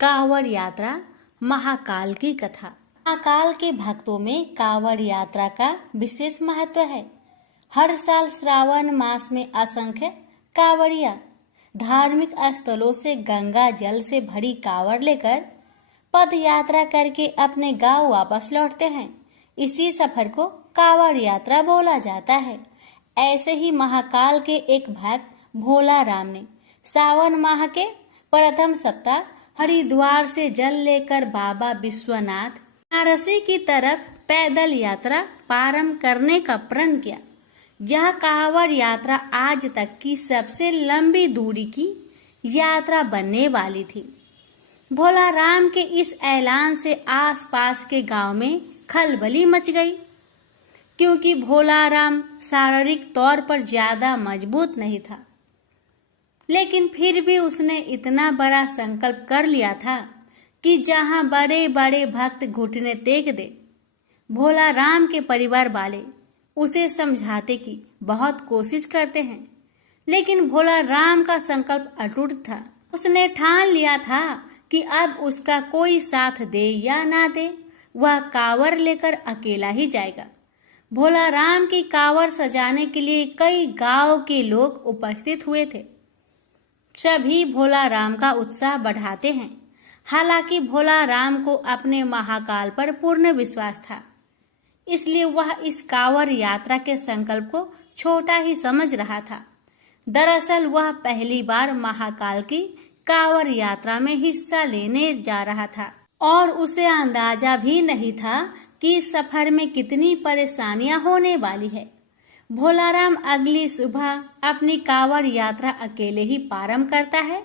कांवड़ यात्रा, महाकाल की कथा। महाकाल के भक्तों में कांवड़ यात्रा का विशेष महत्व है। हर साल श्रावण मास में असंख्य कांवड़िया धार्मिक स्थलों से गंगा जल से भरी कांवड़ लेकर पद यात्रा करके अपने गांव वापस लौटते हैं। इसी सफर को कांवड़ यात्रा बोला जाता है। ऐसे ही महाकाल के एक भक्त भोला राम ने सावन माह के प्रथम सप्ताह हरिद्वार से जल लेकर बाबा विश्वनाथ वाराणसी की तरफ पैदल यात्रा प्रारंभ करने का प्रण किया। यह कांवड़ यात्रा आज तक की सबसे लंबी दूरी की यात्रा बनने वाली थी। भोला राम के इस ऐलान से आसपास के गांव में खलबली मच गई, क्योंकि भोला राम शारीरिक तौर पर ज्यादा मजबूत नहीं था, लेकिन फिर भी उसने इतना बड़ा संकल्प कर लिया था कि जहां बड़े बड़े भक्त घुटने टेक दे। भोला राम के परिवार वाले उसे समझाते कि बहुत कोशिश करते हैं, लेकिन भोला राम का संकल्प अटूट था। उसने ठान लिया था कि अब उसका कोई साथ दे या ना दे, वह कांवड़ लेकर अकेला ही जाएगा। भोला राम की कांवड़ सजाने के लिए कई गांव के लोग उपस्थित हुए थे। सभी भोला राम का उत्साह बढ़ाते हैं। हालांकि भोला राम को अपने महाकाल पर पूर्ण विश्वास था, इसलिए वह इस कांवड़ यात्रा के संकल्प को छोटा ही समझ रहा था। दरअसल वह पहली बार महाकाल की कांवड़ यात्रा में हिस्सा लेने जा रहा था और उसे अंदाजा भी नहीं था कि इस सफर में कितनी परेशानियां होने वाली है। भोला राम अगली सुबह अपनी कांवड़ यात्रा अकेले ही प्रारंभ करता है।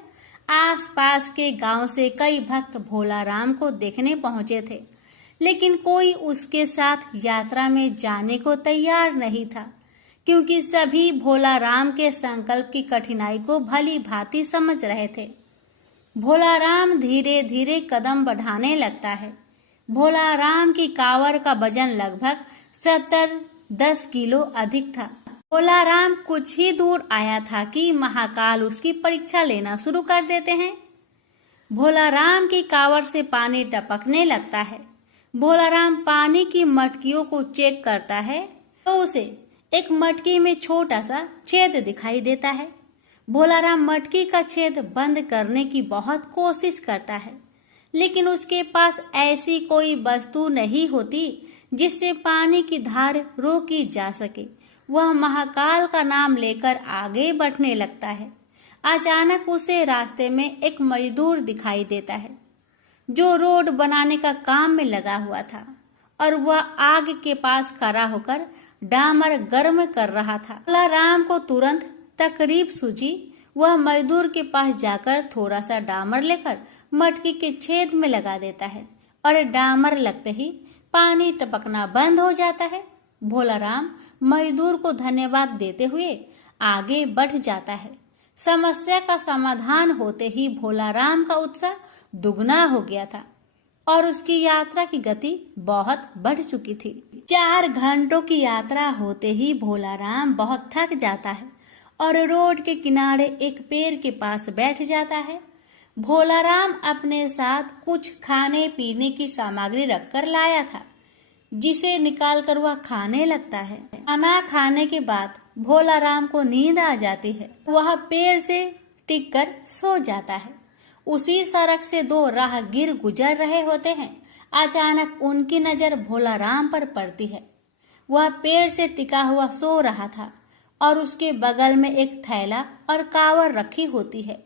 आसपास के गांव से कई भक्त भोला राम को देखने पहुंचे थे, लेकिन कोई उसके साथ यात्रा में जाने को तैयार नहीं था, क्योंकि सभी भोला राम के संकल्प की कठिनाई को भली भांति समझ रहे थे। भोला राम धीरे धीरे कदम बढ़ाने लगता है। भोला राम की कांवड़ का वजन लगभग 70-10 किलो अधिक था। भोला राम कुछ ही दूर आया था कि महाकाल उसकी परीक्षा लेना शुरू कर देते हैं। भोला राम की कांवड़ से पानी टपकने लगता है। भोला राम पानी की मटकियों को चेक करता है तो उसे एक मटकी में छोटा सा छेद दिखाई देता है। भोला राम मटकी का छेद बंद करने की बहुत कोशिश करता है, लेकिन उसके पास ऐसी कोई वस्तु नहीं होती जिससे पानी की धार रोकी जा सके। वह महाकाल का नाम लेकर आगे बढ़ने लगता है। अचानक उसे रास्ते में एक मजदूर दिखाई देता है, जो रोड बनाने का काम में लगा हुआ था, और वह आग के पास खड़ा होकर डामर गर्म कर रहा था। भोला राम को तुरंत तकलीफ सूझी। वह मजदूर के पास जाकर थोड़ा सा डामर लेकर मटकी के छेद में लगा देता है और डामर लगते ही पानी टपकना बंद हो जाता है। भोला राम मजदूर को धन्यवाद देते हुए आगे बढ़ जाता है। समस्या का समाधान होते ही भोला राम का उत्साह दुगना हो गया था और उसकी यात्रा की गति बहुत बढ़ चुकी थी। 4 घंटों की यात्रा होते ही भोला राम बहुत थक जाता है और रोड के किनारे एक पेड़ के पास बैठ जाता है। भोला राम अपने साथ कुछ खाने पीने की सामग्री रखकर लाया था, जिसे निकालकर वह खाने लगता है। खाना खाने के बाद भोला राम को नींद आ जाती है। वह पेड़ से टिककर सो जाता है। उसी सड़क से 2 राहगीर गुजर रहे होते हैं। अचानक उनकी नजर भोला राम पर पड़ती है। वह पेड़ से टिका हुआ सो रहा था और उसके बगल में एक थैला और कांवड़ रखी होती है।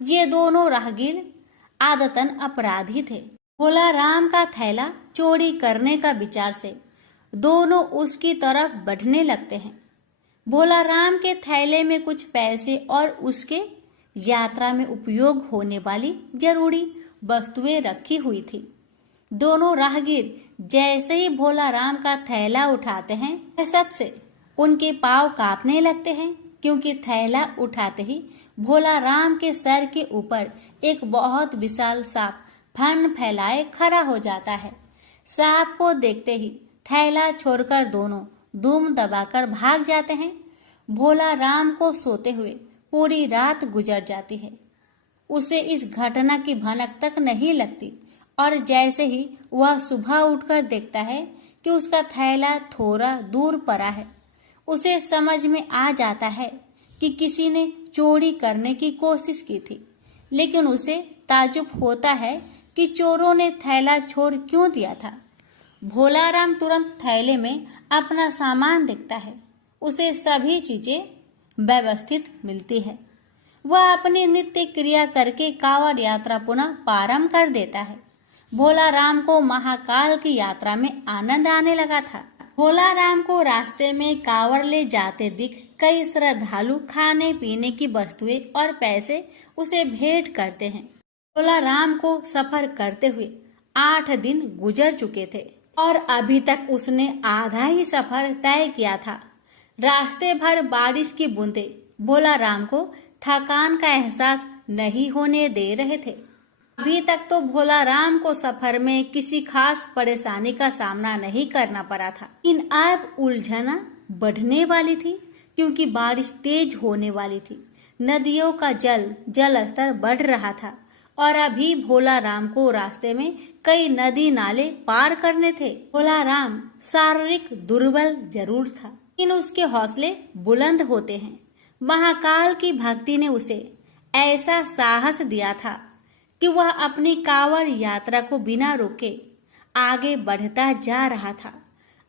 ये दोनों राहगीर आदतन अपराधी थे। भोला राम का थैला चोरी करने का विचार से दोनों उसकी तरफ बढ़ने लगते हैं। भोला राम के थैले में कुछ पैसे और उसके यात्रा में उपयोग होने वाली जरूरी वस्तुएं रखी हुई थी। दोनों राहगीर जैसे ही भोला राम का थैला उठाते हैं, दहशत से उनके पांव कांपने लगते हैं, क्योंकि थैला उठाते ही भोला राम के सर के ऊपर एक बहुत विशाल सांप फन फैलाए खड़ा हो जाता है। सांप को देखते ही थैला छोड़कर दोनों दुम दबाकर भाग जाते हैं। भोला राम को सोते हुए पूरी रात गुजर जाती है। उसे इस घटना की भनक तक नहीं लगती और जैसे ही वह सुबह उठकर देखता है कि उसका थैला थोड़ा दूर पड़ा है, उसे समझ में आ जाता है कि किसी ने चोरी करने की कोशिश की थी। लेकिन उसे ताज्जुब होता है कि चोरों ने थैला छोड़ क्यों दिया था। भोलाराम तुरंत थैले में अपना सामान देखता है। उसे सभी चीजें व्यवस्थित मिलती है। वह अपनी नित्य क्रिया करके कांवड़ यात्रा पुनः प्रारंभ कर देता है। भोलाराम को महाकाल की यात्रा में आनंद आने लगा था। भोलाराम को रास्ते में कांवड़ ले जाते दिख कई श्रद्धालु खाने पीने की वस्तुएं और पैसे उसे भेंट करते हैं। भोलाराम को सफर करते हुए 8 दिन गुजर चुके थे और अभी तक उसने आधा ही सफर तय किया था। रास्ते भर बारिश की बूंदें भोलाराम को थकान का एहसास नहीं होने दे रहे थे। अभी तक तो भोलाराम को सफर में किसी खास परेशानी का सामना नहीं करना पड़ा था। इन अब उलझना बढ़ने वाली थी क्योंकि बारिश तेज होने वाली थी। नदियों का जल स्तर बढ़ रहा था और अभी भोलाराम को रास्ते में कई नदी नाले पार करने थे। भोलाराम शारीरिक दुर्बल जरूर था, लेकिन उसके हौसले बुलंद होते हैं। महाकाल की भक्ति ने उसे ऐसा साहस दिया था कि वह अपनी कांवड़ यात्रा को बिना रोके आगे बढ़ता जा रहा था।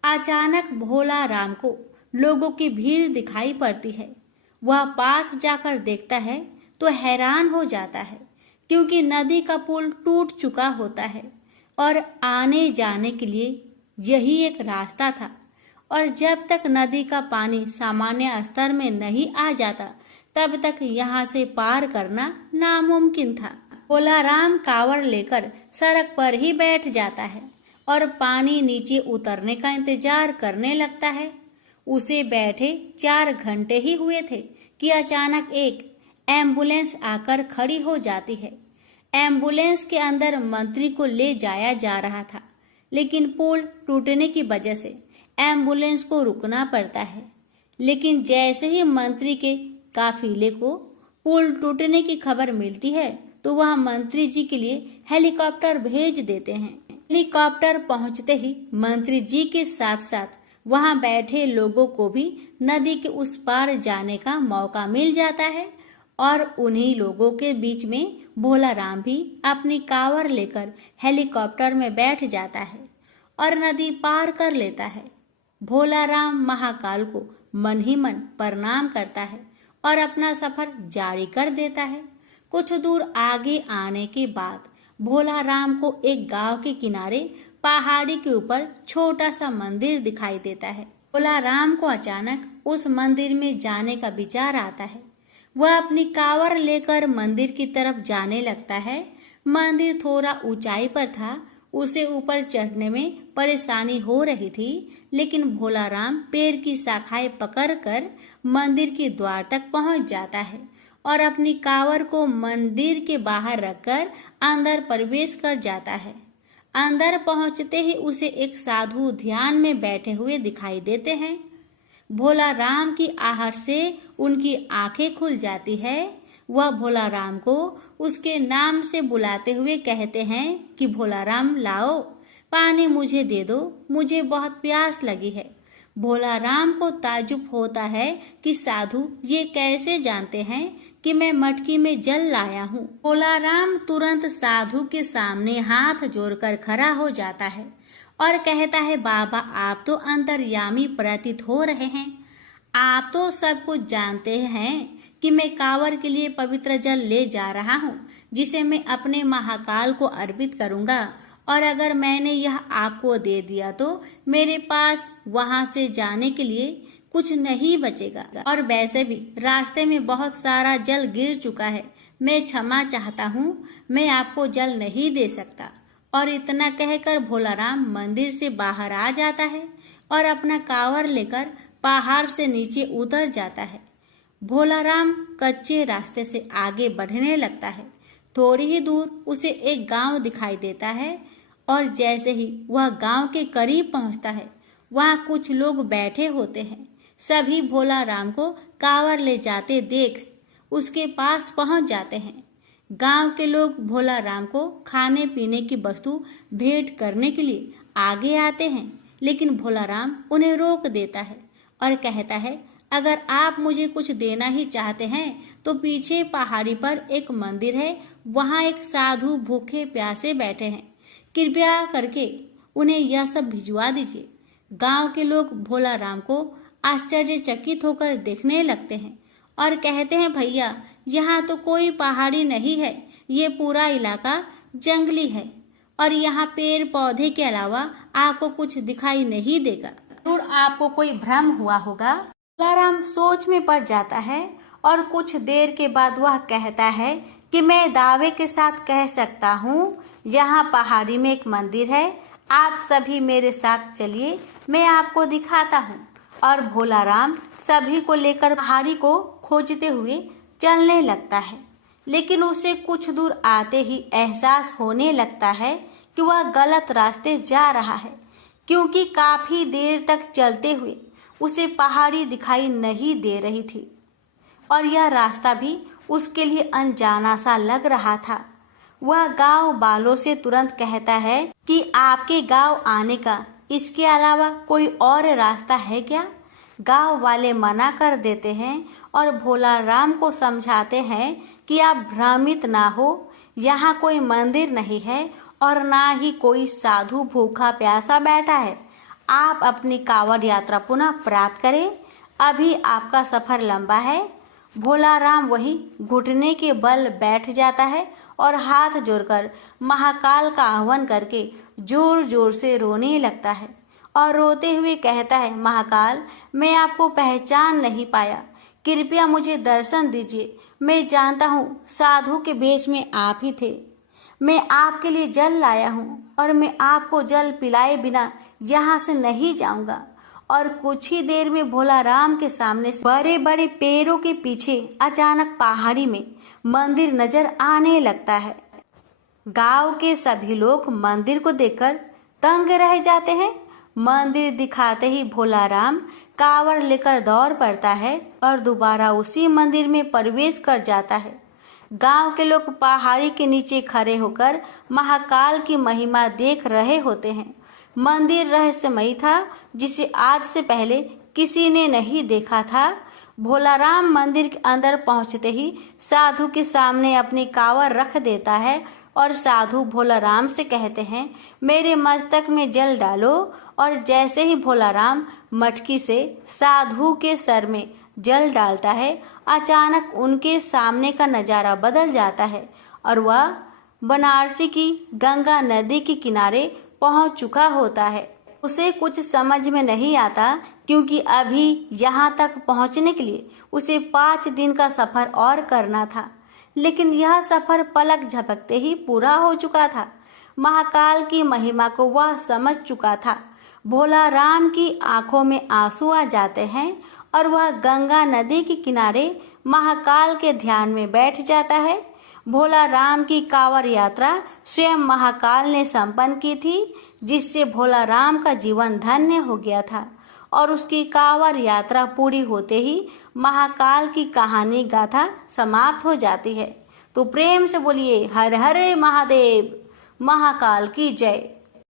अचानक भोलाराम को लोगों की भीड़ दिखाई पड़ती है। वह पास जाकर देखता है तो हैरान हो जाता है क्योंकि नदी का पुल टूट चुका होता है और आने जाने के लिए यही एक रास्ता था और जब तक नदी का पानी सामान्य स्तर में नहीं आ जाता तब तक यहाँ से पार करना नामुमकिन था। भोलाराम कांवड़ लेकर सड़क पर ही बैठ जाता है और पानी नीचे उतरने का इंतजार करने लगता है। उसे बैठे 4 घंटे ही हुए थे कि अचानक एक एम्बुलेंस आकर खड़ी हो जाती है। एम्बुलेंस के अंदर मंत्री को ले जाया जा रहा था, लेकिन पुल टूटने की वजह से एम्बुलेंस को रुकना पड़ता है। लेकिन जैसे ही मंत्री के काफिले को पुल टूटने की खबर मिलती है तो वह मंत्री जी के लिए हेलीकॉप्टर भेज देते हैं। हेलीकॉप्टर पहुंचते ही मंत्री जी के साथ साथ वहां बैठे लोगों को भी नदी के उस पार जाने का मौका मिल जाता है और उन्हीं लोगों के बीच में भोलाराम भी अपनी कांवड़ लेकर हेलीकॉप्टर में बैठ जाता है और नदी पार कर लेता है। भोलाराम महाकाल को मन ही मन प्रणाम करता है और अपना सफर जारी कर देता है। कुछ दूर आगे आने के बाद भोलाराम को एक गांव के किनारे पहाड़ी के ऊपर छोटा सा मंदिर दिखाई देता है। भोलाराम को अचानक उस मंदिर में जाने का विचार आता है। वह अपनी कांवड़ लेकर मंदिर की तरफ जाने लगता है। मंदिर थोड़ा ऊंचाई पर था, उसे ऊपर चढ़ने में परेशानी हो रही थी, लेकिन भोलाराम पेड़ की शाखाएं पकड़कर मंदिर के द्वार तक पहुंच जाता है और अपनी कांवड़ को मंदिर के बाहर रखकर अंदर प्रवेश कर जाता है। अंदर पहुंचते ही उसे एक साधु ध्यान में बैठे हुए दिखाई देते हैं। भोलाराम की आहट से उनकी आंखें खुल जाती है। वह भोलाराम को उसके नाम से बुलाते हुए कहते हैं कि भोलाराम लाओ, पानी मुझे दे दो, मुझे बहुत प्यास लगी है। भोलाराम को ताज्जुब होता है कि साधु ये कैसे जानते हैं कि मैं मटकी में जल लाया हूँ। भोलाराम तुरंत साधु के सामने हाथ जोड़कर खड़ा हो जाता है और कहता है, बाबा आप तो अंतर्यामी प्रतीत हो रहे हैं। आप तो सब कुछ जानते हैं कि मैं कांवड़ के लिए पवित्र जल ले जा रहा हूँ, जिसे मैं अपने महाकाल को अर्पित करूँगा, और अगर मैंने यह आपको दे दिया तो मेरे पास वहां से जाने के लिए कुछ नहीं बचेगा, और वैसे भी रास्ते में बहुत सारा जल गिर चुका है। मैं क्षमा चाहता हूँ, मैं आपको जल नहीं दे सकता। और इतना कहकर भोलाराम मंदिर से बाहर आ जाता है और अपना कांवड़ लेकर पहाड़ से नीचे उतर जाता है। भोलाराम कच्चे रास्ते से आगे बढ़ने लगता है। थोड़ी ही दूर उसे एक गांव दिखाई देता है और जैसे ही वह गांव के करीब पहुंचता है, वहां कुछ लोग बैठे होते हैं। सभी भोलाराम को कांवड़ ले जाते देख उसके पास पहुंच जाते हैं। गांव के लोग भोला राम को खाने पीने की वस्तु भेंट करने के लिए आगे आते हैं, लेकिन भोला राम उन्हें रोक देता है और कहता है, अगर आप मुझे कुछ देना ही चाहते हैं तो पीछे पहाड़ी पर एक मंदिर है, वहाँ एक साधु भूखे प्यासे बैठे हैं, कृपया करके उन्हें यह सब भिजवा दीजिए। गांव के लोग भोला राम को आश्चर्यचकित होकर देखने लगते हैं और कहते हैं, भैया यहाँ तो कोई पहाड़ी नहीं है, ये पूरा इलाका जंगली है और यहाँ पेड़ पौधे के अलावा आपको कुछ दिखाई नहीं देगा। जरूर आपको कोई भ्रम हुआ होगा। भोला राम सोच में पड़ जाता है और कुछ देर के बाद वह कहता है कि मैं दावे के साथ कह सकता हूँ, यहाँ पहाड़ी में एक मंदिर है, आप सभी मेरे साथ चलिए, मैं आपको दिखाता हूँ। और भोला राम सभी को लेकर पहाड़ी को खोजते हुए चलने लगता है, लेकिन उसे कुछ दूर आते ही एहसास होने लगता है कि वह गलत रास्ते जा रहा है, क्योंकि काफी देर तक चलते हुए उसे पहाड़ी दिखाई नहीं दे रही थी और यह रास्ता भी उसके लिए अनजाना सा लग रहा था। वह गांव वालों से तुरंत कहता है कि आपके गांव आने का इसके अलावा कोई और रास्ता है क्या? गांव वाले मना कर देते हैं और भोला राम को समझाते हैं कि आप भ्रमित ना हो, यहाँ कोई मंदिर नहीं है और ना ही कोई साधु भूखा प्यासा बैठा है। आप अपनी कांवड़ यात्रा पुनः प्राप्त करें, अभी आपका सफर लंबा है। भोला राम वहीं घुटने के बल बैठ जाता है और हाथ जोड़कर महाकाल का आह्वान करके जोर जोर से रोने लगता है और रोते हुए कहता है, महाकाल, मैं आपको पहचान नहीं पाया, कृपया मुझे दर्शन दीजिए। मैं जानता हूँ साधु के भेष में आप ही थे। मैं आपके लिए जल लाया हूँ और मैं आपको जल पिलाए बिना यहाँ से नहीं जाऊंगा। और कुछ ही देर में भोला राम के सामने से बड़े बड़े पेड़ों के पीछे अचानक पहाड़ी में मंदिर नजर आने लगता है। गांव के सभी लोग मंदिर को देखकर तंग रह जाते हैं। मंदिर दिखाते ही भोला राम कांवड़ लेकर दौड़ पड़ता है और दोबारा उसी मंदिर में प्रवेश कर जाता है। गांव के लोग पहाड़ी के नीचे खड़े होकर महाकाल की महिमा देख रहे होते हैं। मंदिर रहस्यमयी था, जिसे आज से पहले किसी ने नहीं देखा था। भोला राम मंदिर के अंदर पहुंचते ही साधु के सामने अपनी कांवड़ रख देता है और साधु भोला राम से कहते हैं, मेरे मस्तक में जल डालो। और जैसे ही भोला राम मटकी से साधु के सर में जल डालता है, अचानक उनके सामने का नजारा बदल जाता है और वह बनारसी की गंगा नदी के किनारे पहुंच चुका होता है। उसे कुछ समझ में नहीं आता, क्योंकि अभी यहाँ तक पहुँचने के लिए उसे 5 दिन का सफर और करना था, लेकिन यह सफर पलक झपकते ही पूरा हो चुका था। महाकाल की महिमा को वह समझ चुका था। भोला राम की आंखों में आंसू आ जाते हैं और वह गंगा नदी के किनारे महाकाल के ध्यान में बैठ जाता है। भोला राम की कांवड़ यात्रा स्वयं महाकाल ने संपन्न की थी, जिससे भोला राम का जीवन धन्य हो गया था। और उसकी कांवड़ यात्रा पूरी होते ही महाकाल की कहानी गाथा समाप्त हो जाती है। तो प्रेम से बोलिए हर हर महादेव, महाकाल की जय।